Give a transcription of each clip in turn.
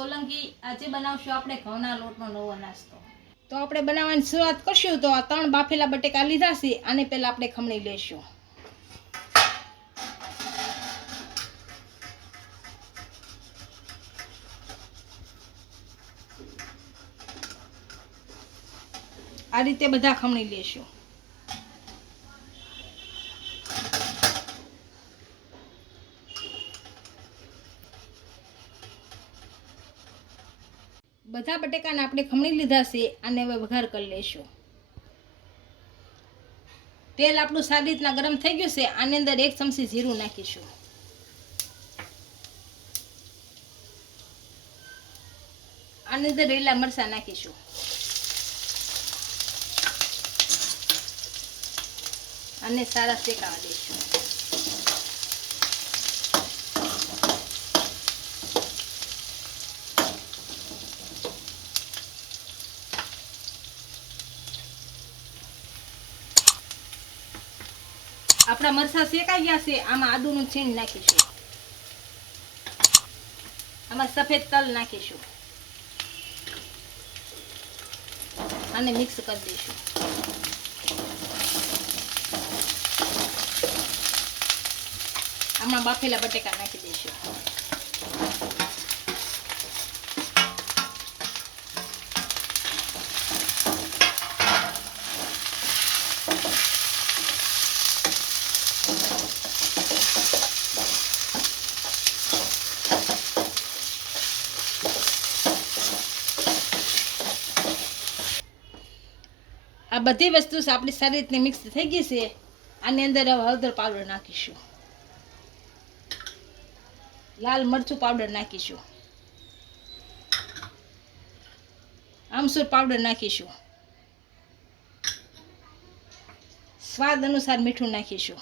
સોલંકી। આજે બનાવશું આપણે ઘઉંના લોટનો નવો નાસ્તો। તો આપણે બનાવવાની શરૂઆત કરશું। તો આ 3 બાફેલા બટેકા લીધા છે, આને પહેલા આપણે ખમણી લેશું। આ રીતે બધા ખમણી લેશું। બધા બટેકાને આપણે ખમણી લીધા છે, આને હવે વઘાર કરી લેશું। તેલ આપણું સારી રીતના ગરમ થઈ ગયું છે, આની અંદર 1 ચમચી જીરું નાખીશું। આની અંદર લીલા મરચાં નાખીશું। અને સારા શેકાવા દઈશું। આપણા મરચાં શેકાઈ ગયા છે, આમાં આદુનું છીણ નાખીશું। આમાં સફેદ તલ નાખીશું અને મિક્સ કરી દઈશું। આમાં બાફેલા બટેકા નાખી દઈશું। આ બધી વસ્તુ આપણી સારી રીતે મિક્સ થઈ ગઈ છે। આની અંદર હળદર પાવડર નાખીશું। લાલ મરચું પાવડર નાખીશું। આમચૂર પાવડર નાખીશું। સ્વાદ અનુસાર મીઠું નાખીશું।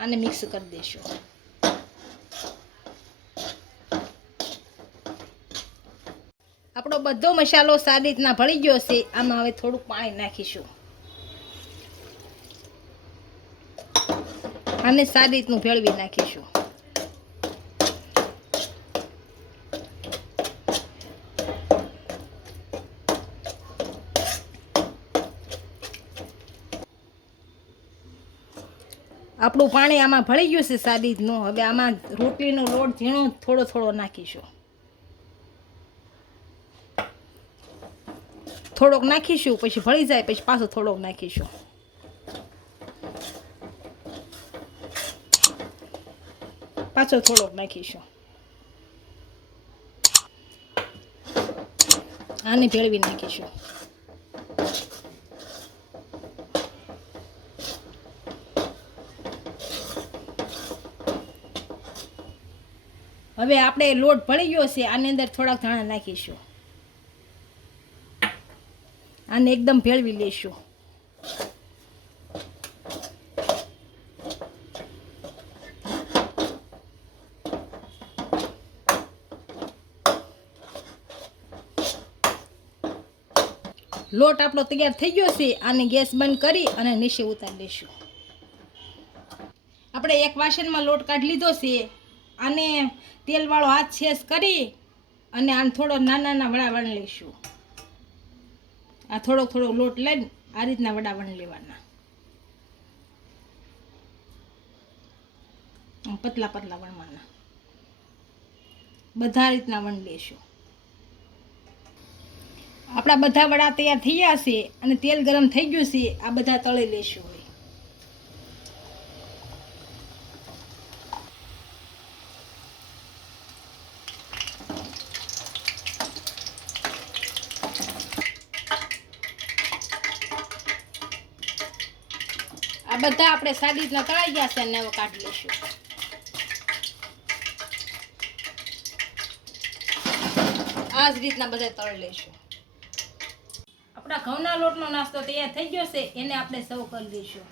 આને મિક્સ કરી દઈશું। આપણો બધો મસાલો સારી રીતના ભળી ગયો છે। આમાં હવે થોડુંક પાણી નાખીશું। આને સારી રીતનું ભેળવી નાખીશું। આપણું પાણી આમાં ભળી ગયું છે સારી રીતનું। હવે આમાં રોટલીનો લોટ ઝીણો થોડો થોડો નાખીશું। થોડોક નાખીશું, પછી ભળી જાય પછી પાછો થોડોક નાખીશું। પાછો થોડોક નાખીશું। આને ભેળવી નાખીશું। હવે આપણે લોટ ભળી ગયો છે, આની અંદર થોડાક ધાણા નાખીશું। આને એકદમ ભેળવી લેશું। લોટ આપણો તૈયાર થઈ ગયો છે। આને ગેસ બંધ કરી અને નીચે ઉતારી લઈશું। આપણે એક વાસણમાં લોટ કાઢી લીધો છે। આને તેલવાળો હાથ છેસ કરી અને આને થોડો નાના વડા વણી લઈશું। આ થોડો થોડો લોટ લઈને આ રીતના વડા વણી લેવાના। પતલા પતલા વણવાના। બધા રીતના વણી લેશું। આપણા બધા વડા તૈયાર થઈ ગયા છે અને તેલ ગરમ થઈ ગયું છે। આ બધા તળી લેશું। આ બધા આપણે સારી રીતના તળાઈ ગયા છે અને હવે કાઢી લઈશું। આ જ રીતના બધા તળી લઈશું। આપણા ઘઉંના લોટનો નાસ્તો તૈયાર થઈ ગયો છે, એને આપણે સર્વ કરી દઈશું।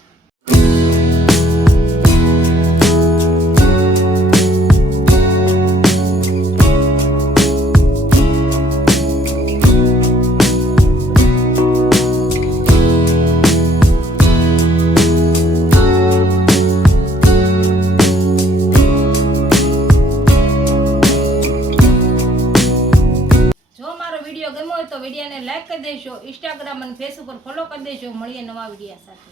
તો વિડીયોને લાઈક કરી દેજો, ઇન્સ્ટાગ્રામ અને ફેસબુક પર ફોલો કરી દેજો. મળીએ નવા વિડીયો સાથે.